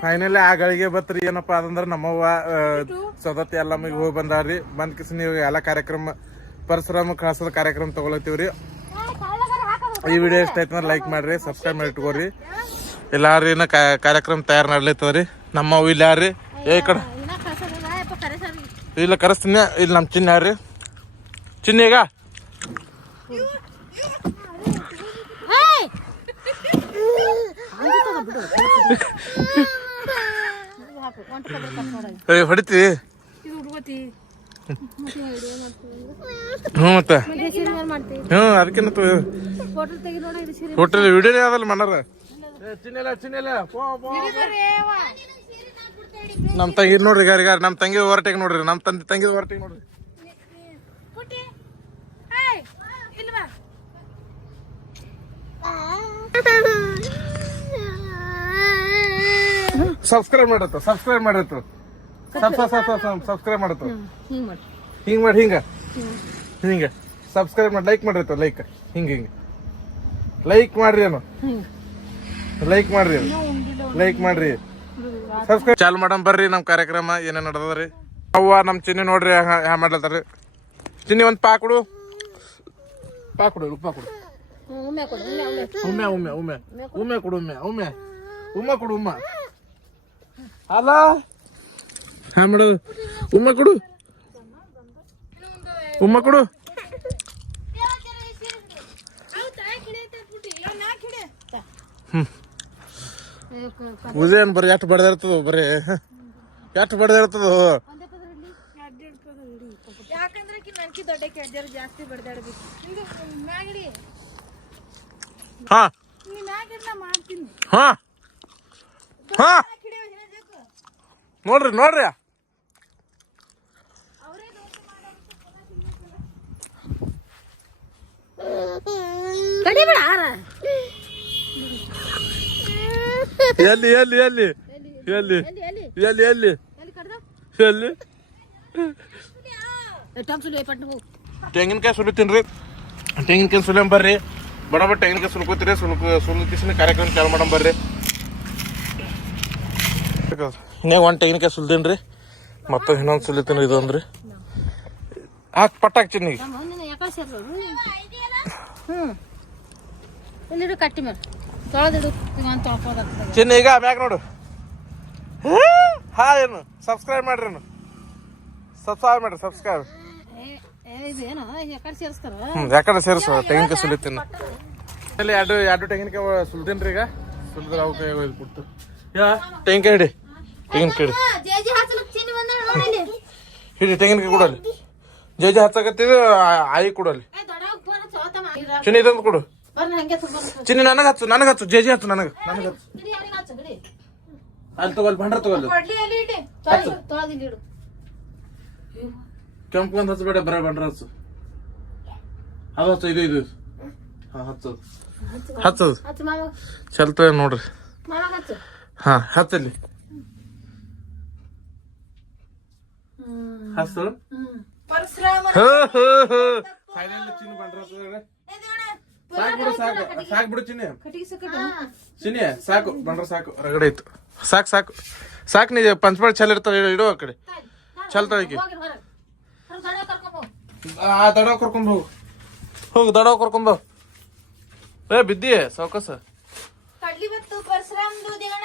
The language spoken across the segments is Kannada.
ಫೈನಲಿ ಆ ಗಳಿಗೆ ಬತ್ರಿ ಏನಪ್ಪಾ ಅದಂದ್ರ ನಮ್ಮವ್ವ ಸದತಿ ಎಲ್ಲ ನಮಗೆ ಹೋಗಿ ಬಂದಾರ್ರಿ. ಬಂದ್ ಕಿಸ್ ನೀವು ಎಲ್ಲ ಕಾರ್ಯಕ್ರಮ, ಪರಶುರಾಮ ಕಳ್ಸದ ಕಾರ್ಯಕ್ರಮ ತಗೊಳತ್ತೀವ್ರಿ. ಈ ವಿಡಿಯೋ ಇಷ್ಟ ಆಯ್ತು ಲೈಕ್ ಮಾಡ್ರಿ ಸಬ್ಸ್ಕ್ರೈಬ್ ಮಾಡಿ ಇಟ್ಕೋರಿ. ಎಲ್ಲಾರು ಏನ ಕಾ- ಕಾರ್ಯಕ್ರಮ ತಯಾರು ಮಾಡ್ಲತ್ತವ್ರಿ ಇಲ್ಲ ಯಾರ್ರಿ? ಏ ಕಡೆ. ಇಲ್ಲ, ಕರೆಸ್ತೀನಿ. ಇಲ್ಲಿ ನಮ್ಮ ಚಿನ್ನ ಯಾರ್ರಿ? ಚಿನ್ನ ಈಗ. ಏ, ಹೊಡಿತಿ? ಹ್ಞೂ ಮತ್ತೆ. ಹ್ಞೂ ಅದಕ್ಕಿಂತ ಹೋಟೆಲ್ ವಿಡಿಯೋನೇ ಅದಲ್ಲ ಮಣ್ಣಾರ ಚಿನ್ನೆಲ್ಲ ಚಿನ್ನೆಲ್ಲ ನಮ್ಮ ತಂಗಿ ನೋಡ್ರಿ ಗಾರಿ ಗಾರಿ ನಮ್ಮ ತಂಗಿ ಹೊರಟೆಗೆ ನೋಡ್ರಿ ನಮ್ಮ ತಂದೆ ತಂಗಿ ಓವರ್ಟೇಕ್ ನೋಡ್ರಿ. ಸಬ್ಸ್ಕ್ರೈಬ್ ಮಾಡತ್ತ ಸಬ್ಸ್ಕ್ರೈಬ್ ಮಾಡತ್ತ. Sub sub sub sub subscribe ಮಾಡತ್ತ. ಹಿಂಗ ಮಾಡಿ. ಹಿಂಗ ಹಿಂಗ. ಸಬ್ಸ್ಕ್ರೈಬ್ ಮಾಡಿ. ಲೈಕ್ ಮಾಡಿರ್ತ ಲೈಕ್ ಹಿಂಗ ಹಿಂಗ. ಲೈಕ್ ಮಾಡ್ರಿ ಏನು? ಲೈಕ್ ಮಾಡ್ರಿ ಲೈಕ್ ಮಾಡ್ರಿ. ಸಬ್ಸ್ಕ್ರೈಬ್ ಚಾಲು ಮಾಡಮ್ ಬರ್ರಿ ನಮ್ ಕಾರ್ಯಕ್ರಮ ಏನೇನ್ ನಡದ್ರಿ ಅವ್ವ ನಮ್ ಚಿನ್ನಿ ನೋಡ್ರಿ ಹ್ಯಾ ಮಾಡ್ಲತ್ತಾರ ಚಿನ್ನಿ ಒಂದ್ ಪಾ ಕೊಡು. ಪಾ ಕೊಡು ಉಪ್ಪಾ ಕೊಡು. ಉಮ್ಮೆ ಉಮ್ಮೆ ಉಮ್ಮೆ ಉಮ್ಮೆ ಕೊಡು. ಉಮ್ಮೆ ಉಮ್ಮೆ ಉಮ್ಮ ಕೊಡು ಉಮ್ಮ ಅಲ್ಲ. ಹಾ, ಮಾಡೋದು. ಉಮ್ಮ ಕೊಡು. ಉಮ್ಮ ಕೊಡು. ಉದೇನ್ ಬರೀ ಎಷ್ಟು ಬಡ್ದಿರ್ತದ ಬರೀ ಎಷ್ಟು ಬಡ್ದಿರ್ತದ ಯಾಕಂದ್ರೆ ದೊಡ್ಡ ಜಾಸ್ತಿ ಹಾ ಹಾ. ಹಾ. ನೋಡ್ರಿ ನೋಡ್ರಿ. ಎಲ್ಲಿ ಎಲ್ಲಿ ಎಲ್ಲಿ? ಎಲ್ಲಿ? ಎಲ್ಲಿ ಎಲ್ಲಿ? ಎಲ್ಲಿ ತೆಂಗಿನಕಾಯಿ ಸುಲಿತೀನ್ರಿ ತೆಂಗಿನಕಾಯಿ ಸುಲಿಯಂ ಬರ್ರಿ. ಬಡ ಬಡ ತೆಂಗಿನಕಾಯಿ ಸುಲ್ಕೋತೀರಿ ಸುಲ್ಕ ಸುಲ್ಕಿಸಿನ ಕಾರ್ಯಕ್ರಮ ಚಾಲು ಮಾಡಂ ಬರ್ರಿ. ಇನ್ನೇ ಟೆಕ್ನಿಕಾಯಿ ತೆಂಗಿನಕಾಯಿ ಸುಲ್ದೇನ್ರಿ. ಮತ್ತೆ ಇನ್ನೊಂದು ಸುಲಿತೀನಿ ಇದು ಹಾಕ್ ಪಟ್ಟ ಹಾಕ್ತೀನಿ ಚಿನ್ನಿ ಇಲ್ಲಿಡು ಕಟ್ಟಿ ಮೇಲೆ. ತೊಳೆದಿಡು ಒಂದು ಚಿನ್ನ ಈಗ ಮ್ಯಾಗ ನೋಡು. ಹಾ ಏನು ಸಬ್ಸ್ಕ್ರೈಬ್ ಮಾಡ್ರಿ ಏನು ಸಬ್ಸ್ಕ್ರೈಬ್ ಮಾಡ್ರಿ ಸಬ್ಸ್ಕ್ರೈಬ್ ಯಾಕಡೆ ಸೇರಿಸ್ತಾರ? ಸೇರಿಸು? ತೆಂಗಿನಕಾಯಿ ಸುಲಿತೀನಿ. ಎರಡು ಎರಡು ತೆಂಗಿನಕಾಯಿ ಸುಲ್ತೀನಿ ಈಗ. ಸುಲಿದ್ರೆ ಅವಕ್ಕೆ ಇದು ಕೊಡ್ತು. ಯಾ ತೆಂಗಿನಕಾಯಿ ಹಿಡಿ. ತೆಂಗಿನಕಾಯಿ ಹಿಡಿ ತೆಂಗಿನಕಾಯಿ ಕೊಡಲಿ ಜೇಜ ಹಚ್ಚಕತ್ತಿದ ಆಯಿ ಕೊಡಲಿ ಚಿನ್ನ ಇದೊಂದು ಕೊಡು. ಚಿನ್ನ ನನಗೆ ಹಚ್ಚು ನನಗೆ ಹಚ್ಚು ಜೇಜಿ ಹಚ್ಚು ನನಗೆ. ನನಗೆ ಹಚ್ಚು ಅಲ್ಲಿ ತಗೊಲ್ ಭಂಡ್ರ ತಗೊಲ್ ಕೆಂಪು ಒಂದು ಹಚ್ಚಬೇಡ ಬರ ಭಂಡ್ರ ಹಚ್ಚು. ಅದು ಹಚ್ಚು ಇದು ಇದು. ಹಾ ಹಚ್ಚದು ಹಚ್ಚದು ಚಲ್ತ ನೋಡ್ರಿ. ಹಾ ಹಚ್ಚಲಿ ಪರಶುರಾಮ ಹೋ ಹೋ ಹೋ. ಫೈನಲ್ ಚಿನ್ನ ಬಂಡ್ರ ಸಾಕು ಬಿಡು ಸಾಕು. ಚಿನ್ನಿ. ಚಿನ್ನಿ ಬಂಡ್ರ ಸಾಕು. ರಗಡೆ ಇತ್ತು. ಸಾಕು ಸಾಕು. ಸಾಕು ನೀ ಪಂಚಪಾಳ ಚಲ್ ಇರ್ತಾವ ಇಡು ಆ ಕಡೆ. ಚಲ್ ಕರ್ಕೊಂಬೋ ಆ ದಡವ ಕರ್ಕೊಂಡು ಹೋಗು. ಹೋಗು ದಡವ ಕರ್ಕೊಂಡ್ ಏ ಬಿದ್ದಿ ಸೌಕಸ ಕಡ್ಲಿ ಬತ್ತು ಪರಶುರಾಮ್ದು ದೇವಣ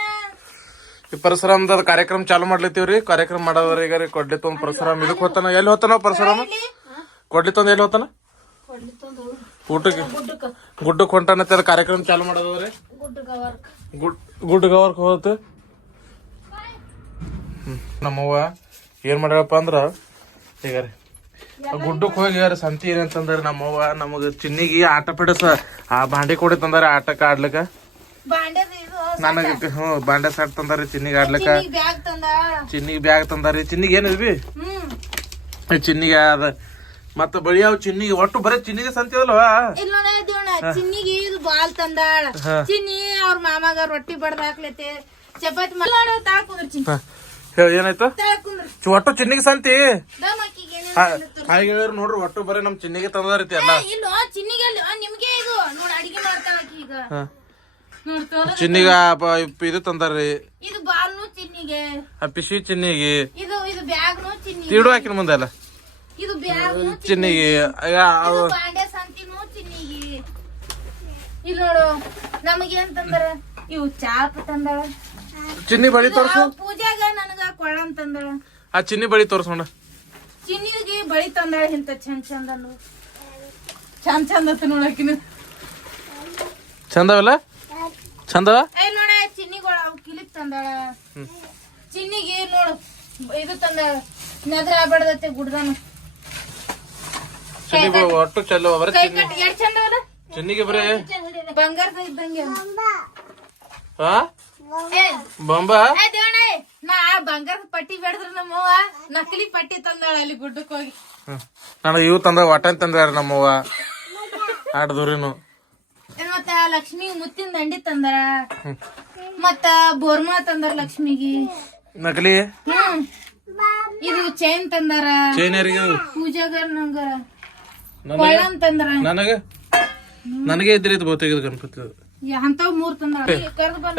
ಈ ಪರಶುರಾಮದ ಕಾರ್ಯಕ್ರಮ ಚಾಲು ಮಾಡ್ಲತ್ತೀವ್ರಿ. ಕಾರ್ಯಕ್ರಮ ಮಾಡೋದ್ರ ಈಗ ರೀ ಕೊಡ್ಲಿ ತೊಂದ್ ಪರಶುರಾಮ್. ಇದಕ್ ಹೋತಾನ ಎಲ್ಲಿ ಹೋತಾನ ಪರಶುರಾಮ? ಕೊಡ್ಲಿ ಎಲ್ಲಿ ಹೋತಾನ ಊಟಕ್ಕೆ ಗುಡ್ಡಕ್ಕ ಹೊಂಟಾನತ್ತೆ ಕಾರ್ಯಕ್ರಮ ಚಾಲು ಮಾಡೋದ್ರಿ ಗುಡ್ ಗುಡ್ ಗವರ್ಕ್ ಹ್ಮ್. ನಮ್ಮವ್ವ ಏನ್ ಮಾಡ್ಯಾಳಪ್ಪ ಅಂದ್ರ, ಈಗ ರೀ ಗುಡ್ಡಕ್ಕೆ ಹೋಗಿ ಸಂತಿ ಏನಂತಂದ್ರ ನಮ್ಮವ್ವ ನಮಗ ಚಿನ್ನಿಗೆ ಆಟ ಪಿಡಸ, ಆ ಬಾಂಡೆ ಕೊಡಿ ತಂದಾರ ಆಟಕ್ಕ ಆಡ್ಲಿಕ್ಕೆ. ಇದು ನನಗೆ ಹ್ಞೂ ಬಾಂಡೆ ಸಾಟ್ ತಂದಾರಿ ಚಿನ್ನಿಗೆ ಆಡ್ಲಕ್ಕ. ಚಿನ್ನಿಗೆ ಬ್ಯಾಗ್ ತಂದಾರಿ. ಚಿನ್ನಿಗೆ ಏನು ಬಿ ಚಿನ್ನಿಗೆ ಅದ ಮತ್ತ ಬಳಿ ಅವ್ ಚಿನ್ನಿಗೆ ಒಟ್ಟು ಬರೀ ಚಿನ್ನಿಗೆ ಸಂತಿದಲ್ವ ಚಿನ್ನಿಗೆ ಇದು ಬಾಲ್ ತಂದಾಳ. ಚಿನ್ನಿ ಅವ್ರ ಮಾಮಾಗ ರೊಟ್ಟಿ ಬಡ್ದ ಹಾಕ್ಲತ್ತೆ. ಚಪಾತಿ ಏನಾಯ್ತು? ಒಟ್ಟು ಚಿನ್ನಿಗೆ ಸಂತಿ? ಹಾಗೆ ಹೇಳಿದ್ರು ನೋಡ್ರಿ ಒಟ್ಟು ಬರೀ ನಮ್ ಚಿನ್ನಿಗೆ ತಂದಾರೈತಿ ಅಲ್ಲ. ಚಿನ್ನಿಗೆ ನಿಮ್ಗೆ ಇದು ನೋಡಿ ಅಡಿಗೆ ಈಗ. ಚಿನ್ನಿಗ ಇದು ತಂದಾರ್ರಿ. ಇದು ಬಾಲ್ನು ಚಿನ್ನಿಗೆ. ಆ ಪಿಶಿ ಚಿನ್ನಿಗೆ. ಇದು ಇದು ಬ್ಯಾಗ್ನು ಚಿನ್ನಿಗೆ. ತೀಡು ಹಾಕಿನ ಮುಂದೆ ಅಲ್ಲ? ಇದು ಬ್ಯಾಗ್ನು ಚಿನ್ನಿಗೆ. ಇದು ಬಾಂಡೆ ಸಂತಿನೂ ಚಿನ್ನಿಗೆ. ಇಲ್ಲಿ ನೋಡು ನಮಗೇನ್ ತಂದಾರ? ಇವು ಚಾಪ್ ತಂದಾಳ. ಚಿನ್ನಿ ಬಳಿ ತೋರ್ಸು. ಪೂಜೆಗೆ ನನಗ ಕೊಳ್ಳಂ ತಂದಾಳ. ಆ ಚಿನ್ನಿ ಬಳಿ ತೋರ್ಸೋಣ. ಚಿನ್ನಿಗೆ ಬಳಿ ತಂದಾಳ ಇಂತ ಚಂದ ಚಂದ ಚಂದ ಚಂದ ಅಂತ ನೋಡಕಿನ ಚಂದವಲ್ಲ? ಚಂದವ ಏ ನೋಡ ಚಿನ್ನಿಗಳ ಅವ್ ಕಿಲಿಪ್ ತಂದಾಳ. ಚಿನ್ನಿಗೆ ನೋಡು ಇದು ತಂದಾಳ ನದ್ರ ಬಡದತ್ತೆ ಗುಡ್ದಾನು. ಚಿನ್ನಿ ಒಟ್ಟು ಚಲೋ ಬರ ಕೈ ಚಿನ್ನಿ. ಎಷ್ಟ್ ಚಂದ ಅದ? ಚಿನ್ನಿಗೆ ಬರೇ? ಬಂಗಾರದ ಇದ್ದಂಗೆ ಹಾ ಬಂಬಾ? ಏ ದೇವಣ್ಣ ನಾ ಬಂಗಾರದ ಪಟ್ಟಿ ಬೇಡದ್ರ ನಮ್ಮವ್ವ. ನಕಲಿ ಪಟ್ಟಿ ತಂದಾಳ ಅಲ್ಲಿ ಗುಡ್ಡಕ್ಕೆ ಹೋಗಿ ನನಗೆ ಇವು ತಂದ ವಟನ್ ತಂದಾರ ನಮ್ಮವ್ವ. ಆಟದವ್ರಿನು ಏನ್ ಮತ್ತ ಲಕ್ಷ್ಮಿ ಮುತ್ತಿನ ದಂಡಿ ತಂದರ? ಮತ್ತ ಬೋರ್ಮಾ ತಂದಾರ ಲಕ್ಷ್ಮಿಗೆ. ನಕಲಿ? ಇದು ಚೈನ್ ತಂದಾರ. ಚೈನ್ ಯಾರಿಗೆ ಪೂಜಾಗರ್ ನಂಗ ನನಗೆ? ಕೊಳ್ಳನ್ ತಂದಾರ. ನನಗೆ? ನನಗೆ ಇದ್ರಿ ಇದು ಬಹುತೇಕ ಗಣಪತಿ. ಅಂತವ್ ಮೂರ್ ತಂದಾರ.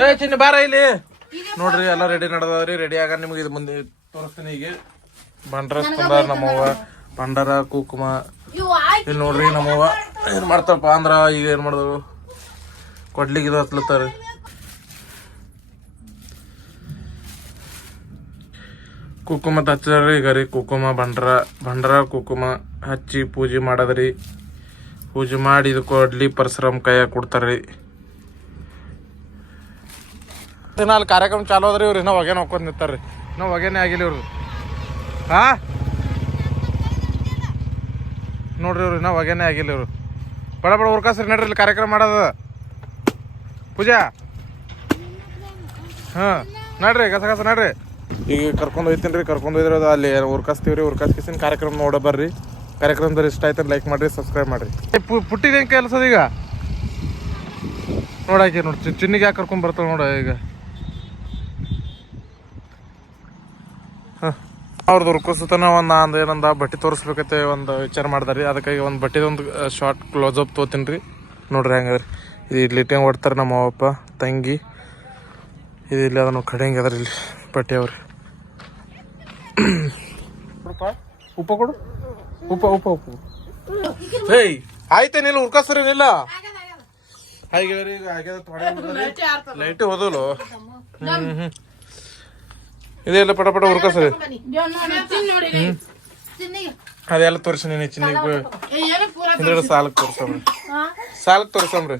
ಏ. ಚಿನ್ನಿ ಬಾರ ಇಲ್ಲಿ. ನೋಡ್ರಿ ಎಲ್ಲ ರೆಡಿ ನಡೆದವ್ರಿ. ರೆಡಿ ಆಗ ನಿಮ್ಗೆ ಇದು ಮುಂದೆ ತೋರಿಸ್ತೀನಿ ಈಗ. ಬಂಡ್ರಸ್ ತಂದಾರ ನಮ್ಮವ್ವ. ಬಂಡಾರ ಕುಕುಮ. ಇಲ್ಲಿ ನೋಡ್ರಿ ನಮ್ಮವ್ವ. ಏನ್ ಮಾಡ್ತಾರಪ್ಪ ಅಂದ್ರ ಈಗ ಏನ್ ಮಾಡಿದ್ರು ಕೊಡ್ಲಿಕ್ಕೆ ಇದು ಹತ್ಲತ್ತಾರ. ಕುಕುಮ ಹಚ್ಚಿದಾರ್ರಿ ಈಗ ರೀ ಕುಕುಮ ಬಂಡ್ರ ಬಂಡ್ರ ಕುಕುಮ ಹಚ್ಚಿ ಪೂಜೆ ಮಾಡದ್ರಿ. ಪೂಜೆ ಮಾಡಿ ಇದು ಕೊಡ್ಲಿ ಪರಶುರಾಮ್ ಕೈಯಾಗ ಕೊಡ್ತಾರ್ರಿ. ದಿನ ಅಲ್ಲಿ ಕಾರ್ಯಕ್ರಮ ಚಾಲು ಅದ್ರಿ ಇವ್ರಿ ಇನ್ನೂ ಹೊಗೆನ ಹೋಗ್ಕೊಂಡು ನಿಂತಾರ್ರಿ. ಇನ್ನೂ ಹೊಗೆನೇ ಆಗಿಲ್ಲ ಇವ್ರು ಹಾ? ನೋಡ್ರಿ ಇವ್ರು ಇನ್ನೂ ಹೊಗೆನೇ ಆಗಿಲ್ಲ ಇವರು. ಬಡ ಬಡ ಉರ್ಕಾಸ್ರಿ ನೋಡ್ರಿ ಇಲ್ಲಿ ಕಾರ್ಯಕ್ರಮ ಮಾಡೋದ. ಪೂಜಾ. ಹಾಂ ನಡ್ರಿ ಕಸ ಕಸ ನಡ್ರಿ. ಈಗ ಕರ್ಕೊಂಡು ಹೋಯ್ತೀನಿ ರೀ ಕರ್ಕೊಂಡು ಹೋಯ್ದಿರೋದು ಅಲ್ಲಿ ಉರ್ಕಾಸ್ತೀವಿ ರೀ ಉರ್ಕಾಸ್ಕಿಸಿನ ಕಾರ್ಯಕ್ರಮ ನೋಡ ಬರ್ರಿ. ಕಾರ್ಯಕ್ರಮದಲ್ಲಿ ಇಷ್ಟ ಆಯ್ತು ಲೈಕ್ ಮಾಡ್ರಿ ಸಬ್ಸ್ಕ್ರೈಬ್ ಮಾಡ್ರಿ. ಪುಟ್ಟಿದ ಹೆಂಗೆ ಕೆಲಸದ ಈಗ? ನೋಡಾಕಿ ನೋಡಿ ಚಿನ್ನಿಗೆ ಯಾಕೆ ಕರ್ಕೊಂಡ್ ಬರ್ತಾವೆ ನೋಡ ಈಗ. ಅವ್ರದ್ದು ಉರ್ಕೋಸತನ ಒಂದು ಅಂದ ಏನಂದ ಬಟ್ಟೆ ತೋರಿಸ್ಬೇಕೈತೆ ಒಂದು ವಿಚಾರ ಮಾಡ್ದಾರಿ ಅದಕ್ಕಾಗಿ ಒಂದು ಬಟ್ಟೆದೊಂದು ಶಾರ್ಟ್ ಕ್ಲೋಸ್ ಅಪ್ ತೊಗೋತೀನಿ ರೀ ನೋಡ್ರಿ ಹೆಂಗದ್ರಿ ಇದು ಇಲ್ಲಿ ಇಟ್ಟಂಗೆ ಓಡ್ತಾರೆ ನಮ್ಮ ಅವಪ್ಪ ತಂಗಿ ಇದು ಇಲ್ಲಿ ಅದನ್ನು ಕಡೆಂಗೆ ಅದ್ರಿ ಇಲ್ಲಿ ಬಟ್ಟೆ ಅವ್ರಿ ಉಪ್ಪ ಕೊಡು ಉಪ್ಪ ಉಪ್ಪ ಉಪ್ಪು ಏಯ್ ಆಯ್ತೇನಿಲ್ಲ ಉರ್ಕಾಸ್ರೇನಿಲ್ಲ ಹಾಗೆ ಲೈಟ್ ಹೋದಲು ಹ್ಮ್ ಹ್ಮ್ ಇದೆಲ್ಲ ಪಟ ಪಟ ಹುರ್ಕ ಚಿನ್ನಿಗೆ ಅದೆಲ್ಲ ತೋರಿಸಿ ನೀನು ಚಿನ್ನಿಗೆ ಹಿಂದ್ಗಡೆ ಸಾಲಕ್ಕೆ ತೋರ್ಸಮ್ರಿ ಸಾಲಕ್ಕೆ ತೋರ್ಸಮ್ರಿ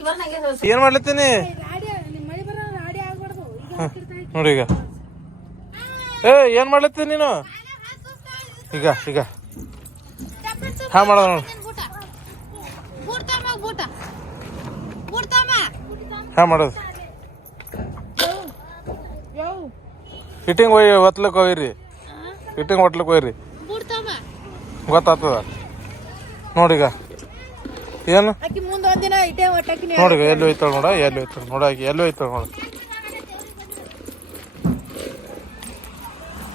ಬರ್ನಾಗೆ ಏನ್ ಮಾಡ್ಲತ್ತೀನಿ? ಹ, ನೋಡಿ ಈಗ. ಏ ಏನ್ ಮಾಡ್ಲತ್ತೀನಿ ನೀನು? ಈಗ ಈಗ. ಹಾ ಮಾಡೋದ ನೋಡಿ. ಹಾ ಮಾಡೋದು. ಫಿಟ್ಟಿಂಗ್ ಹೋಯ್ ಹೊತ್ಲಕ್ಕೆ ಹೋಗಿರಿ. ಫಿಟ್ಟಿಂಗ್ ಹೊಟ್ಲಕ್ಕೆ ಹೋಯ್ರಿ ಗೊತ್ತಾಗ್ತದ? ನೋಡಿಗ ಏನು? ನೋಡಿಗ ಎಲ್ಲಿ ಹೋಯ್ತಾಳ ನೋಡ ಎಲ್ಲಿ ಹೋಯ್ತಾಳ ನೋಡ ಎಲ್ಲಿ ಹೋಯ್ತಾಳ ನೋಡ.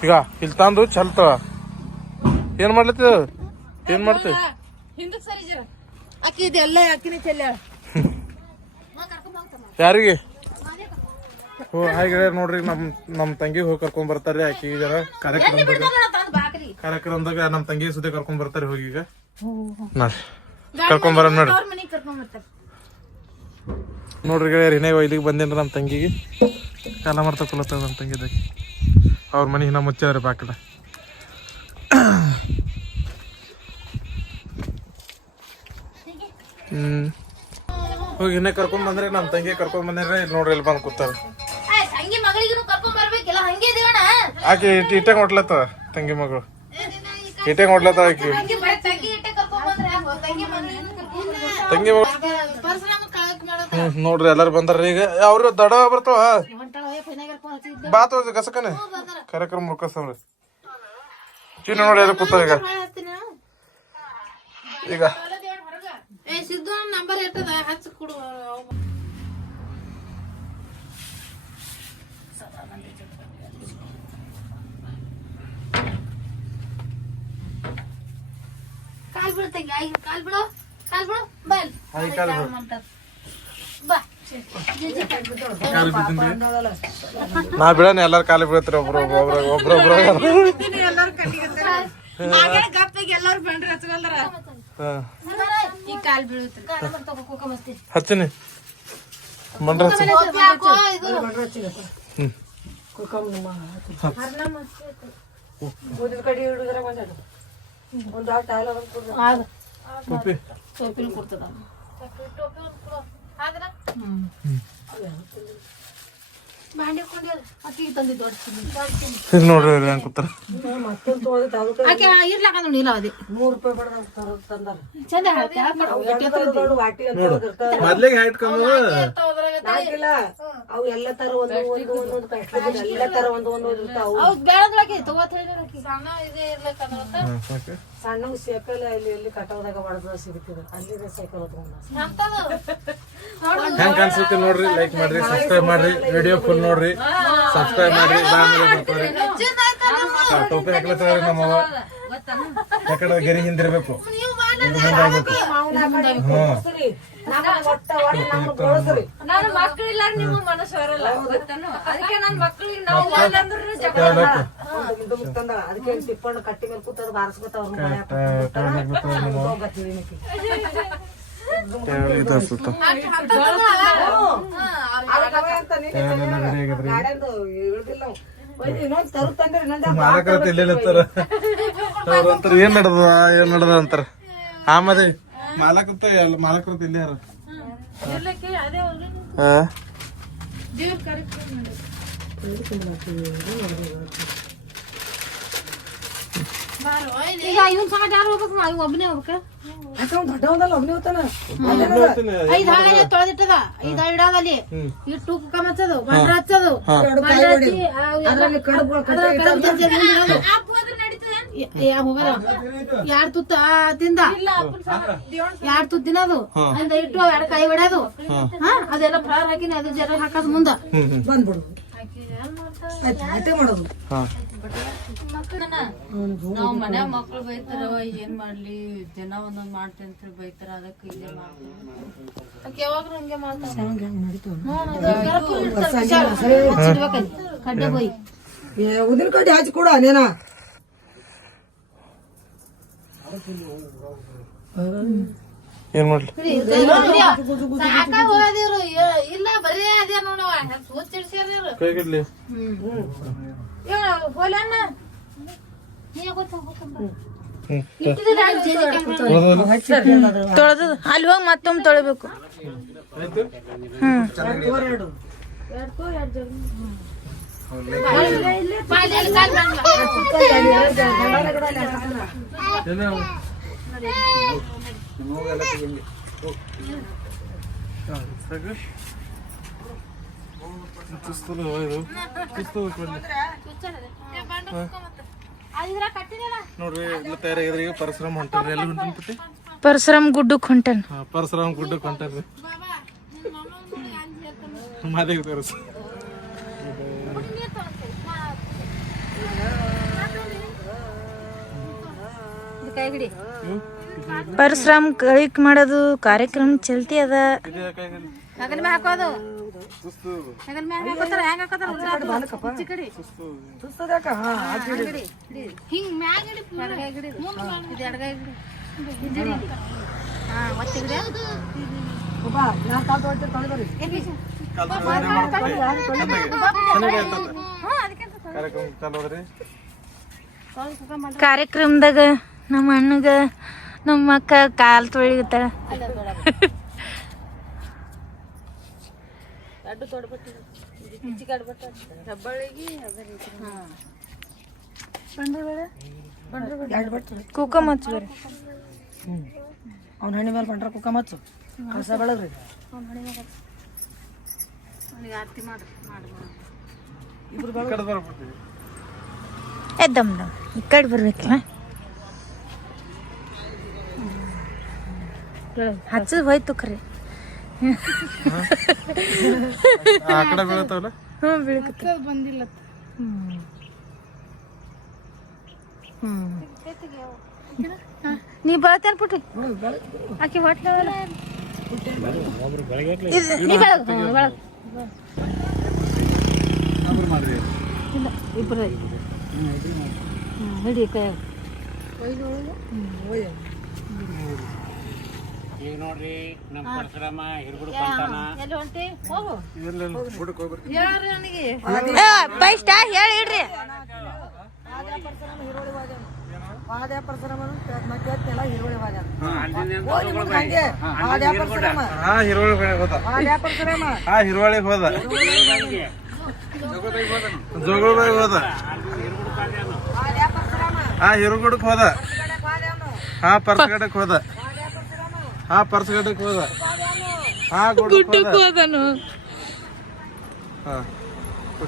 ಈಗ ಇಲ್ಲಿ ತಂದು ಚಲ್ತವ ಏನ್ ಮಾಡ್ಲತ್ತ ಏನ್ ಮಾಡ್ತೀವಿ ಯಾರಿಗೆ? ಹೋ ಹಾಗೆ ನೋಡ್ರಿ ನಮ್ ನಮ್ ತಂಗಿ ಹೋಗಿ ಕರ್ಕೊಂಡ್ ಬರ್ತಾರ್ರಿ ಆಕಿ ಈಗ ಕಾರ್ಯಕ್ರಮದಾಗ ಕಾರ್ಯಕ್ರಮದಾಗ ನಮ್ ತಂಗಿ ಸುದ್ದಿ ಕರ್ಕೊಂಡ್ ಬರ್ತಾರೆ ಹೋಗಿ ಈಗ. ನೋಡ್ರಿ ಕರ್ಕೊಂಡ್ ಬರೋಣ ನೋಡ್ರಿ ನೋಡ್ರಿ ಗೆಳೆಯರ್ ಇನ್ನೇ ಇಲ್ಲಿಗೆ ಬಂದೇನ್ರಿ ನಮ್ಮ ತಂಗಿಗೆ. ಕಾಲ ಮಾಡ್ತಾ ಕುಲತ್ತದ ನಮ್ಮ ತಂಗಿದಾಗ ಅವ್ರ ಮನೆ ಇನ್ನ ಮುಚ್ಚಾರ ಬಾಕಲ. ಹ್ಮ್. ಹೋಗಿ ಇನ್ನೇ ಕರ್ಕೊಂಡ್ ಬಂದ್ರೆ ನಮ್ಮ ತಂಗಿ ಕರ್ಕೊಂಡ್ ಬಂದ್ರೆ ನೋಡ್ರಿ ಇಲ್ಲಿ ಬಂದು ಕೂತಾರ ಆಕೆ ಇಟ್ಟೆ ಹೊಟ್ಲತ್ತ ತಂಗಿ ಮಗಳು. ಇಟ್ಟಂಗ್ ಹೊಟ್ಲತ್ತ ಆಕಿ. ತಂಗಿ ಮಗಳು ನೋಡ್ರಿ, ಎಲ್ಲಾರು ಬಂದಾರ ಈಗ. ಅವ್ರು ದಡ ಬರ್ತಾವ. ಬಾತ್ ಕಸಕನೆ ಕಾರ್ಯಕ್ರಮ ಮುರ್ಕಸ್ತಾವ್ರಿ ಚೀನ ನೋಡಿ ಎಲ್ಲ ಕೂತಾವ ಈಗ. ಈಗ. ಸಿದ್ದು, ನಂಬರ್ ಇರ್ತದ ಕಾಲ್ ಬಿಡು ಕಾಲ್ ಬಿಡು. ಕಾಲ್ ಬಿಡು ಬಲ್ ಈ ಕಾಲು ಬಿಡು. ಬಾ. ಕಾಲು ಬಿದ್ದಿಂದ್ರಿ ನಾ ಬಿಡೋಣ ಎಲ್ಲಾರು ಕಾಲ ಬೀಳ್ತಾರೆ ಒಬ್ರು ಒಬ್ರು ಒಬ್ರು ಒಬ್ರು ಎಲ್ಲಾರು ಬಂಡ್ರಿ ಹಚ್ಕೊಲ್ದಾರ ಈ ಕಾಲ್ ಬೀಳುತ್ತೆ. ತಗೋ ಕುಕಮಸ್ತಿ ಹಚ್ಚಿನಿ. ಮಂಡ್ರ ಹ್ಮ್. ಕಡೆ ಹಿಡಿದ್ರ ಒಂದ್ ಆಟ ಹಾಲು ಅದನ್ನ ಕೊಡ್ರಿ. ಆಗ. ಟೋಪಿ? ಟೋಪಿನ ಕೊಡ್ತದ ಟೋಪಿ ಒಂದು ಕೊಡು. ಆದ್ರ ಬಾಂಡೆ ಈಗ ನೋಡ್ರಿ ಇವ್ರು ಹೆಂಗ್ ಕೂತಾರ. ಮೊದ್ಲಿಗೆ ಹೈಟ್ ಕಮ್ಮಿ ಸಣ್ಣ ಇದೇ ಇರ್ಬೇಕಂದ್ರ ಸಣ್ಣ ಸೈಕಲ್ ಅಲ್ಲಿ ಎಲ್ಲಿ ಕಟ್ಟೋದಾಗ ಬಡದ ಸಿಗುತ್ತಿದೆ ಅಲ್ಲಿ ಸೈಕಲ್ ಹೊತ್ಕೊಂಡ ಹೆಂಗ್ ಕಾಣಿಸುತ್ತೆ ನೋಡ್ರಿ ಲೈಕ್ ಮಾಡ್ರಿ ಸಬ್ಸ್ಕ್ರೈಬ್ ಮಾಡ್ರಿ ವಿಡಿಯೋ ಫುಲ್ ನೋಡ್ರಿ ಸಬ್ಸ್ಕ್ರೈಬ್ ಮಾಡ್ರಿ ಬಾಂಗ್ಲ ಬರ್ತಾರೆ ಟೋಪಿ ಹಾಕ್ಲತ್ತಾರ ನಮ್ಮವ ಯಾಕಡೆ ಗರಿ ಹಿಂದಿರ್ಬೇಕು ಇದು ಮುಂದಾಗ್ಬೇಕು ಟಿಪ್ಪಣ್ಣ ಕಟ್ಟಿ ಮೇಲೆ ಕೂತದ ಬಾರಿಸ್ಕೊತಾವ ಇದು ಅನ್ಸುತ್ತ ಗಾಡ್ಯಾಂದು ಇಳ್ದಿಲ್ಲ ಅವು. ಒಯ್ದು ಇನ್ನೊಂದ್ ತರುತ್ತಂದ್ರೆ ಇನ್ನೊಂದ್ ಮಾಲಕರ ಇಲ್ಲಿರ್ತಾರ ಅವ್ರ ಅಂತಾರ ಏನ್ ನಡ್ದ ಏನ್ ನಡ್ದ ಅಂತಾರ. ಆಮದಿ ಮಾಲಕತ್ತ ಎಲ್ಲ ಮಾಲಕರ ಇಲ್ಲೇ ಯಾರ? ಹಾ. ಈಗ ಇವನ್ ಸಂಗಟ ಯಾರು ಹೋಗ್ಬೇಕು ಇವ್ ಒಬ್ಬನೇ ಹೋಗ್ಬೇಕ. ಯಾಕೆ ಅವ್ನ್ ದೊಡ್ಡವನಲ್ಲ ಒಬ್ನೇ ಹೋಗ್ತಾನ? ಐದ್ ಹಾಳೆ ತೊಳೆದಿಟ್ಟದ. ಐದ್ ಹಾಳೆ ಇಡೋದಲ್ಲಿ ಇಟ್ಟು ಕುಕ್ಕ ಮಚ್ಚದು ಬಂಡ್ರ ಹಚ್ಚದು. ಬಂಡ್ರ ಹಚ್ಚಿ ಅದ್ರಲ್ಲಿ ಕಡುಬು ಯಾರ್ ತುತ್ತ? ತಿಂದ? ಯಾರ್ ತುತ್ತ ತಿನ್ನೋದು ಅಂದ ಇಟ್ಟು ಎರಡ್ ಕೈ ಹೊಡ್ಯೋದು ಹಾ. ಅದೆಲ್ಲ ಫ್ಲವರ್ ಹಾಕಿನ ಅದು ಜರ ಹಾಕೋದು ಮುಂದ. ಬಂದ್ಬಿಡು. ಮಾಡೋದು. ಹಾ. ನಾವ್ ಮನ್ಯಾಗ ಮಕ್ಳು ಬೈತಾರ ಏನ್ ಮಾಡ್ಲಿ? ಜನ ಒಂದೊಂದ್ ಮಾಡ್ತೇನೆ ಅಂತ ಬೈತಾರ ಅದಕ್ಕೆ ಇಲ್ಲೇ ಹಂಗೆ ಮಾಡ್ತಾರ ಸರಿ. ಕಡ್ಡೆ ಹೋಯ್ ಉದಿನ ಕಡ್ಡಿ ಹಚ್ಚಿ ಕೊಡ ನೇನ ಏನ್ ಮಾಡ್ಲಿ? ಇಲ್ಲ ಬರೀ ಅದೇ ನೋಡವ ಸೂಚಿಡ್ಸ್ಯಾರ ಇವ್ರು ಹ್ಮ್. ತೊಳೆದು. ಅಲ್ಲಿ ಹೋಗಿ ಮತ್ತೊಮ್ಮೆ ತೊಳಿಬೇಕು. ಆಯ್ತು? ಎರಡು ಏನೋ ನೋಡ್ರಿ ಎಲ್ಲ ತಯಾರಾಗಿದ್ರಿ ಈಗ ಪರಶುರಾಮ್ ಗುಡ್ಡು ಎಲ್ಲಿ ಹೊಂಟಂತತಿ ಪರಶುರಾಮ್ ಗುಡ್ಡಕ್ಕೆ ಕೊಂಟನ್ ಪರಶುರಾಮ್ ಗುಡ್ಡಕ್ಕೆ ಹೊಂಟಾರ್ರಿ ಮಾದೇವಿ ಪರಶುರಾಮ್ ಕಳಿಕ್ ಮಾಡೋದು ಕಾರ್ಯಕ್ರಮ ಚಲ್ತಿ ಅದ. ಹಾಕೋದು. ಸುಸ್ತು ನಮ್ಮ ಅಣ್ಣಗ ನಮ್ಮ ಅಕ್ಕ ಕಾಲ್ ಈಚೆ ಕಡೆ ಸುಸ್ತದ್ಯಾಕ ಹಾ ಹಾಕಿ ಹಿಡಿ ಹಿಂಗ್ ಮ್ಯಾಗ ಹಿಡಿ ಎಡಗೈ ಹಿಡಿ ಇದು ಎಡಗೈ ಹಿಡಿ ಇದು ಹಿಡಿ. ಹಾ ಒತ್ತಿ ಹಿಡಿ ಬಾ ನಾ ಕಾಲ್ ತೊಗೊಳ್ತೀನಿ ತೊಳಿಬರ್ರಿ ದೊಡ್ಡ ಬಟ್ಟೆ ಹೋದ್ರಿ ಬಟ್ಟೆ ಹೆಬ್ಬಳ್ಳಿಗೆ ಅದೇ ರೀತಿ. ಎರಡು ಬಟ್ಟು ಕುಕಮ್ ಹಚ್ಬೇರಿ ಅವ್ನ ಹಣಿ ಮೇಲೆ ಬಂಡ್ರ ಕುಕಮ್ ಹಚ್ಚು ಕಸ ಬೆಳಗ್ರಿ ಅವ್ನಿಗೆ ಆರತಿ ಮಾಡಿ ಇಬ್ರು ಬರ್ಬಿಡ್ತೀವಿ ದಮ್ ಈ ಕಡೆ ಬರ್ಬೇಕಲ್ಲ? ಹಚ್ಚದ್ ಹೋಯ್ತು ಖರೆ. ಆ ಕಡೆ ಬೀಳತ್ತಾವಲ್ಲ? ಹ್ಞೂ ಬೀಳಕತ್ತ ಬಂದಿಲ್ಲ ನೀ ಬಳತೇನ್ ಪುಟ್ಟಿ ಆಕಿ ಹೊಟ್ಲವಲ್ಲ ಇದು- ನೀ ಬೆಳಗು ಇಲ್ಲ ಇಬ್ಬರು ಹಿಡಿ ಕೈ. ಹೊಂಟಿ? ಹೋಗು. ಇಲ್ಲೆಲ್ಲ ಬುಡಕ್ ಹೋಗ್ಬರ್ರಿ ಯಾರು ನನಗೆ? ಫಸ್ಟ್ ಹೇಳಿ ಇಡ್ರಿ. ಪಾದ್ಯ ಪರಶುರಾಮ ಮತ್ತೆ ಎಲ್ಲ ಹಿರುವಳಿ ಹಾ ಹೋದ ಜೋಗಳಬಾಯಿ ಹೋದ ಹಾ ಹಿರುಗುಡಕ್ ಹೋದ. ಹಾ ಪರ್ಸಗಡಕ್ ಹೋದ. ಹಾ ಪರ್ಸ್ಗಡಕ್ ಹೋದ. ಹಾ ಗುಡ್ಡಕ್ ಹೋದ. ಹೋದನು. ಹಾ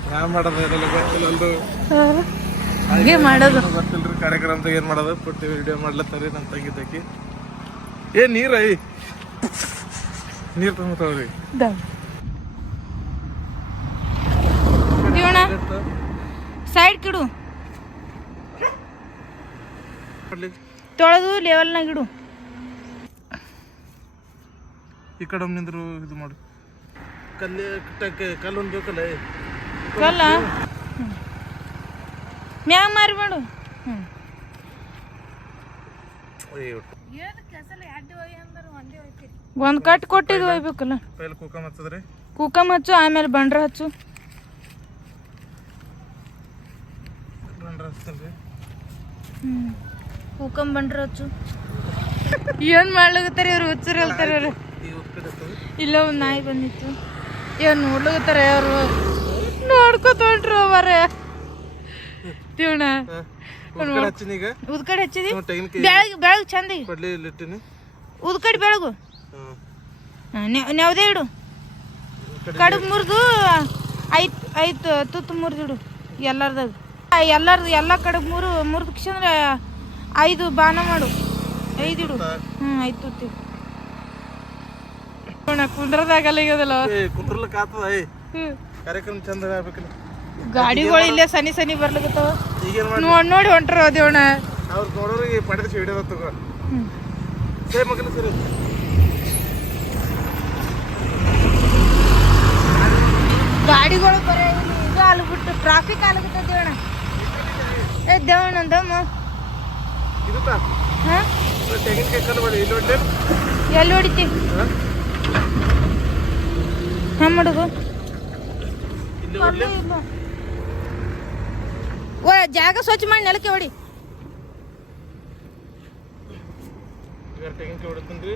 ಹ್ಯಾಂಗ್ ಮಾಡೋದು ಇದೆಲ್ಲ ಗೊತ್ತಿಲ್ಲ ಅಲ್ದು. ಹಂಗೆ ಮಾಡೋದು. ಗೊತ್ತಿಲ್ರಿ ಕಾರ್ಯಕ್ರಮದಾಗ ಏನ್ ಮಾಡೋದು? ಪುಟ್ಟಿ ವಿಡಿಯೋ ಮಾಡ್ಲತ್ತಾರಿ ನಮ್ ತಂಗಿ ತಕ್ಕಿ. ಏ ನೀರ ಐ. ನೀರ್ ತುಂಬತಾವ್ರಿ ಸೈಡ್ ಕಿಡು. ತೊಳೆದು ಲೆವೆಲ್ನಾಗ ಇಡು. ಈ ಕಡೆ ನಿಂದ್ರು ಇದು ಮಾಡಿ. ಕಲ್ಲಿ ಕಟ್ಟಕ್ಕೆ ಕಲ್ಲೊಂದು ಬೇಕಲ್ಲ. ಕಲ್ಲ? ಮ್ಯಾಗ ಮಾರಿ ಮಾಡು. ಒಂದ್ ಕಟ್ ಕೊಟ್ಟಿದ್ ಒಯ್ಬೇಕಲ್ಲ ಪೈಲ್ ಕುಕ್ಕಮ್ ಹಚ್ಚದ್ರಿ? ಕುಕಮ್ ಹಚ್ಚು ಆಮೇಲೆ ಬಂಡ್ರ ಹಚ್ಚು. ಬಂಡ್ರ ಹಚ್ತೇನ್ರಿ ಹ್ಞೂ ಕುಕ್ಕಮ್ ಬಂಡ್ರ ಹಚ್ಚು. ಏನು ಮಾಡ್ಲಾಗತ್ತಾರ ಇವ್ರು? ಹುಚ್ಚರಿ ಹೇಳ್ತಾರ ಇವ್ರು. ಇಲ್ಲ ಒಂದು ನಾಯಿ ಬಂದಿತ್ತು. ಏನು ನೋಡ್ಲಾಗತ್ತಾರ ಅವರು ನೋಡ್ಕೊತೊಂಟ್ರು ಅವರ. ತಿವಣ. ಉದ್ಕಡೆ ಹಚ್ಚಿದಿ? ಇವ್ ಬೆಳಗ್ಗೆ ಬೆಳಗ್ಗೆ ಚಂದ ಉದ್ಕಡೆ ಬೆಳಗು. ನೆವದೇ ಇಡು. ಕಡುಬು ಮುರಿದು ಐತ್ ಐತ್ ತುತ್ತು ಮುರಿದಿಡು ಎಲ್ಲಾರ್ದಾಗ ಎಲ್ಲಾರ್ದು. ಎಲ್ಲ ಕಡೆ ಮುರು ಮುರಿದ್ಕ್ಷಂದ್ರೆ ಐದು ಬಾನ ಮಾಡು. ಐದು ಇಡು. ಹ್ಞೂ ಐದು ತುತ್ತಿ ಕುಂದ್ರದಾಗಲ್ಲ ಈಗದಲ್ಲ. ಕುಂದ್ರಲಕ್ ಆತದ ಏ. ಕಾರ್ಯಕ್ರಮ ಚಂದ ಆಗ್ಬೇಕಲ್ಲ. ಗಾಡಿಗಳು ಇಲ್ಲೇ ಸನಿ ಸನಿ ಬರ್ಲಿಕತ್ತಾವ. ನೋಡ್ ನೋಡಿ ಹೊಂಟ್ರ ದೇವಣ ಅವ್ರು ನೋಡೋರಿಗೆ ಪಡೆದ ಹಿಡಿಯೋದ ತಗೋ. ಸೇ ಮಗನ ಸರಿ. ಗಾಡಿಗಳು ಬರೀ ಇದು ಅಲ್ಬಿಟ್ಟು ಟ್ರಾಫಿಕ್ ಆಗ್ಲಿಕತ್ತ ದೇವಣ ಏ ದೇವಣ ದಮ್ಮ ಇದು ತೆಂಗಿನಕಾಯಿ ಕಲ್ಲು ಮಾಡಿ ಇಲ್ಲಿ ಹೊಡ್ಲೇನು? ಎಲ್ಲಿ ಹೊಡಿತಿ? ಹಾ? ಹೆಂಗ್ ಮಾಡೋದು ಓ ಜಾಗ ಸ್ವಚ್ಛ ಮಾಡಿ ನೆಲಕ್ಕೆ ಹೊಡಿ. ಈಗ ತೆಂಗಿನಕಾಯಿ ಹೊಡಿತೀನಿ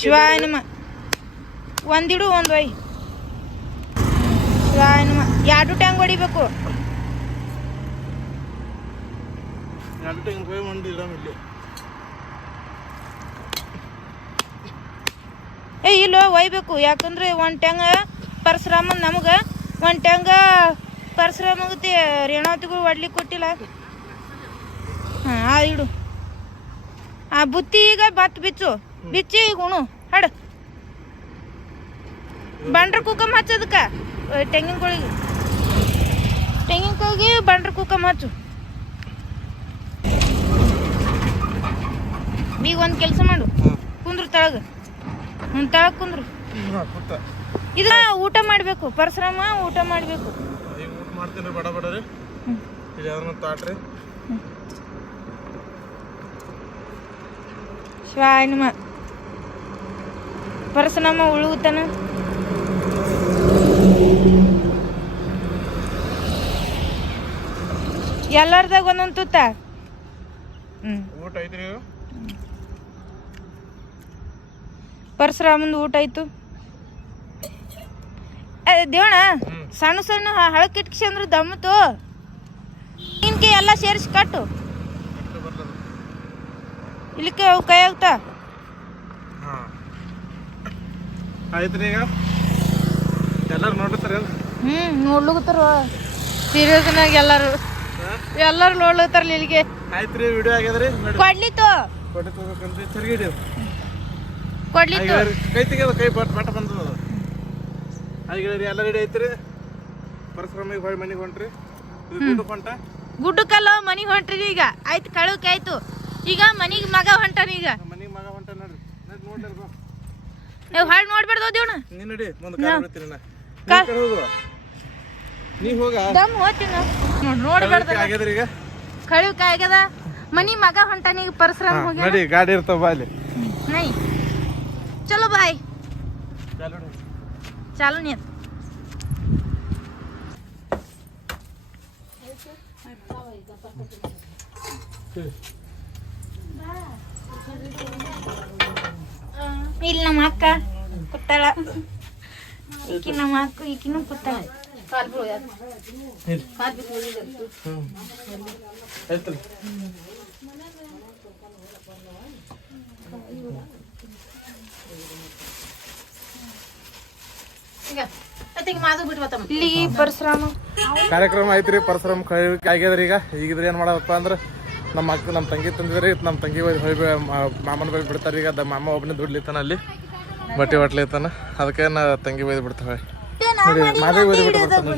ಶಿವ ಹನುಮ ಒಂದಿಡು ಒಂದು ಒಯ್ ಶಿವಾಯ ನಮ. ಎರಡು ಟ್ಯಾಂಗ್ ಹೊಡಿಬೇಕು. ಎರಡು ಟ್ಯಾಂಗ್ ಒಂದು ಇಡಮ್ ಏ ಇಲ್ಲ ಒಯ್ಬೇಕು. ಯಾಕಂದ್ರೆ ಒಂದು ಟ್ಯಾಂಗ ಪರಶುರಾಮನ್ ನಮಗೆ ಒಂದು ಟ್ಯಾಂಗ ಪರಶುರಾಮಗತಿ ರೇಣಾವತಿಗಳು ಹೊಡ್ಲಿಕ್ಕೆ ಕೊಟ್ಟಿಲ್ಲ. ಹಾಂ ಆ ಇಡು. ಆ ಬುತ್ತಿ ಈಗ ಬತ್ ಬಿಚ್ಚು. ಬಿಚ್ಚಿ ಈಗ ಉಣು. ಹಡ. ಬಂಡ್ರ ಕುಕಮ್ ಹಚ್ಚದಕ್ಕ ತೆಂಗಿನಕಾಯಿಗೆ ತೆಂಗಿನಕಾಯಿಗೆ ಬಂಡ್ರ ಕುಕಮ್ ಹಚ್ಚು. ಈಗ ಒಂದು ಕೆಲಸ ಮಾಡು. ಕುಂದ್ರ ತಳಗ. ಹ್ಞೂ ತಳಗ ಕುಂದ್ರು ಇದು ಊಟ ಮಾಡಬೇಕು ಪರಶುರಾಮ ಊಟ ಮಾಡಬೇಕು. ಮಾಡ್ತೀನಿ ಬಡ ಬಡ ರೀ. ಇಲ್ಲಿ ಯಾವ್ದನ್ನ ತಾಟ್ರಿ ಶಿವ ಹನುಮ ಪರಶುರಾಮ ಉಳುಗುತ್ತಾನ? ಎಲ್ಲಾರ್ದಾಗ ಒಂದೊಂದು ತುತ್ತ? ಊಟ ಐತ್ರಿ ಇವು? ಪರಶುರಾಮಂದು ಊಟ ಆಯ್ತು. ದೇವಣ ಸಣ್ಣ ಸಣ್ಣ ಹಳಕಿಟ್ಕಿ ಅಂದ್ರೆ ದಮ್ಮತು ನಿನ್ಗೆ ಎಲ್ಲ ಸೇರಿಸಿ ಕಟ್ಟು. ಇಲ್ಲಿಕ್ಕೆ ಅವು ಕೈ ಆಗ್ತಾ ಆಯ್ತ್ರಿ ಈಗ. ಎಲ್ಲರೂ ನೋಡ್ತಾರೆ ಹ್ಮ್ ನೋಡ್ಲಿಕತ್ತಾರ ಸೀರಿಯಸ್ನಾಗ ಎಲ್ಲಾರು. ಎಲ್ಲರೂ ನೋಡ್ಲತ್ತಾರ ಇಲ್ಲಿಗೆ. ಆಯ್ತ್ರಿ ವಿಡಿಯೋ ಆಗ್ಯದ್ರಿ ಕೊಡ್ಲಿತ್ತು ತಿರ್ಗಿಡಿ ಕೊಡ್ಲಿತ್ತು. ಕೈ ತೆಗೆದು ಕೈ ಬಟ್ ಬಟ ಬಂದದ ಅದು. ಈಗ ಎಲ್ಲ ರೆಡಿ ಐತ್ರಿ? ಪರಶುರಾಮಿಗೆ ಹೊಳ್ ಮನೆಗೆ ಹೊಂಟ್ರಿ. ದುಡ್ಡು ಕೊಂಟ? ಗುಡ್ಡಕ್ಕಲ್ಲ ಮನಿಗೆ ಹೊಂಟ್ರಿ ಈಗ. ಆಯ್ತು ಕಳುಕ್ ಆಯ್ತು. ಈಗ ಮನಿಗೆ ಮಗ ಹೊಂಟಾನ ಈಗ. ಮನೆಗೆ ನೀವು ಹಾಳು ನೋಡ್ಬೇಡ್ದು ದೇವ್ನ ನೀನ್ ನಡಿ ಮುಂದೆ ಕಾಲ್ ಬಿಡ್ತೀನಿ ನಾ. ನೀ ಹೋಗು. ಹೋಗ. ದಮ್ ಹೋಗ್ತೀನಿ ನೋಡಿ. ನೋಡ್ಬೇಡ್ದು ಆಗ್ಯದ್ರಿ ಈಗ? ಕಳಿವ್ ಕಾಯ್ಗದ ಮನಿ ಮಗ ಹೊಂಟಾನ ಈಗ ಹಾ, ಹೋಗಿ ಗಾಡಿ ಇರ್ತಾವ ಅಲ್ಲಿ. ನೈ. ಚಲೋ ಬಾಯ್ ಚಾಲು ನೀ ಇಲ್ಲಿ ನಮ್ಮ ಅಕ್ಕ ಕೂತಾಳ ಈಕಿ ನಮ್ಮ ಅಕ್ಕ ಈಕಿನೂ ಕೂತಾಳ ಆಯ್ತಲ್ಲ ಈಗ ಅತ್ತಿಗೆ ಮಾದು ಬಿಟ್ಟು ಬತ್ತಮ್ಮ ಇಲ್ಲಿ ಪರಶುರಾಮ. ಕಾರ್ಯಕ್ರಮ ಐತ್ರಿ ಪರಶುರಾಮ್ ಕಳಿಕೆ ಆಗ್ಯದ್ರಿ ಈಗ. ಈಗಿದ್ರೆ ಏನ್ ಮಾಡೋದಪ್ಪ ಅಂದ್ರೆ ನಮ್ಮ ಅಕ್ಕ ನಮ್ಮ ತಂಗಿ ತಂದಿದ್ರಿ ನಮ್ಮ ತಂಗಿ ಹೋಗಿ ಮಾಮನ ಬಳಿ ಬಿಡ್ತಾರೆ ಈಗ. ಅದ ಮಾಮ ಒಬ್ಬನೇ ದುಡ್ಲಿತ್ತಾನ ಅಲ್ಲಿ. ಬಟ್ಟೆ ಹೊಟ್ಲಿತ್ತಾನ ಅದಕ್ಕೆ ನಾ ತಂಗಿ ಬೈದು ಬಿಡ್ತಾವೆ. ನೋಡಿ ಮಾದೇ ಬಿಟ್ಟು ಬರ್ತಾನೆ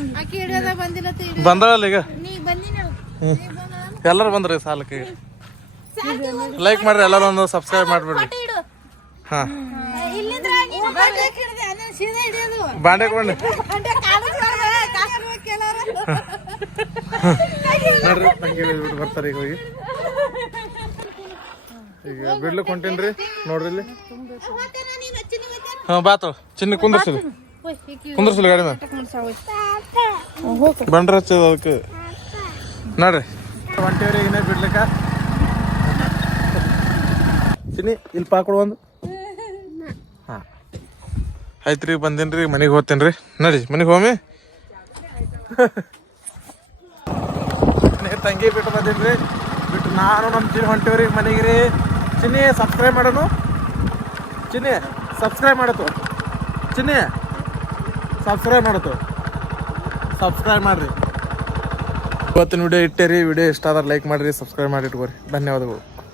ಬಂದಳಲ್ಲ ಈಗ? ನೀ ಬಂದಿನ ಎಲ್ಲರೂ ಬಂದ್ರಿ ಸಾಲಕ್ಕೆ ಈಗ? ಲೈಕ್ ಮಾಡ್ರಿ ಎಲ್ಲರೂ ಒಂದು ಸಬ್ಸ್ಕ್ರೈಬ್ ಮಾಡ್ಬಿಡ್ರಿ ಹಾ. ಬಾಂಡೆ ಕೊಂಡೆ ನೋಡ್ರಿ ತಂಗಿ ಬಿಟ್ಟು ಬರ್ತಾರೆ ಈಗ ಹೋಗಿ. ಈಗ ಬಿಡ್ಲಿಕ್ಕೆ ಹೊಂಟೇನ್ರಿ ನೋಡ್ರಿ ಇಲ್ಲಿ. ಹಾ ಬಾತು ಚಿನ್ನ ಕುಂದ್ರಸಿಲ್ಲ ಕುಂದ್ರಸಿಲ್ಲ ಗಾಡಿ ಮೇಲೆ ಬಂಡ್ರ ಹಚ್ಚದ ಅದಕ್ಕೆ. ನೋಡ್ರಿ. ಹೊಂಟೇವ್ರಿ ಇನ್ನೇ ಬಿಡ್ಲಿಕ್ಕ. ಚಿನ್ನಿ ಇಲ್ಲಿ ಪಾಕೊಡು ಒಂದು. ಆಯ್ತ್ರಿ, ಬಂದೇನ್ರಿ, ಮನೆಗೆ ಹೋಗ್ತೇನ್ರಿ. ನಡಿ, ಮನೆಗೆ ಹೋಮಿ ತಂಗಿ ಬಿಟ್ಟು ಬಂದೇನ್ರಿ? ಬಿಟ್ಟು ನಾನು ನಮ್ಮ ಚಿನ್ನ ಹೊಂಟೇವ್ರಿ ಮನೆಗೆ ರೀ. ಚಿನ್ನಿ ಸಬ್ಸ್ಕ್ರೈಬ್ ಮಾಡೋನು? ಚಿನ್ನಿ ಸಬ್ಸ್ಕ್ರೈಬ್ ಮಾಡತ್ತು ಚಿನ್ನಿ ಸಬ್ಸ್ಕ್ರೈಬ್ ಮಾಡತ್ತು ಸಬ್ಸ್ಕ್ರೈಬ್ ಮಾಡ್ರಿ. ಇವತ್ತಿನ ವಿಡಿಯೋ ಇಟ್ಟೇರಿ ವಿಡಿಯೋ ಇಷ್ಟ ಆದ್ರೆ ಲೈಕ್ ಮಾಡಿರಿ ಸಬ್ಸ್ಕ್ರೈಬ್ ಮಾಡಿ ಇಟ್ಕೋರಿ ಧನ್ಯವಾದಗಳು.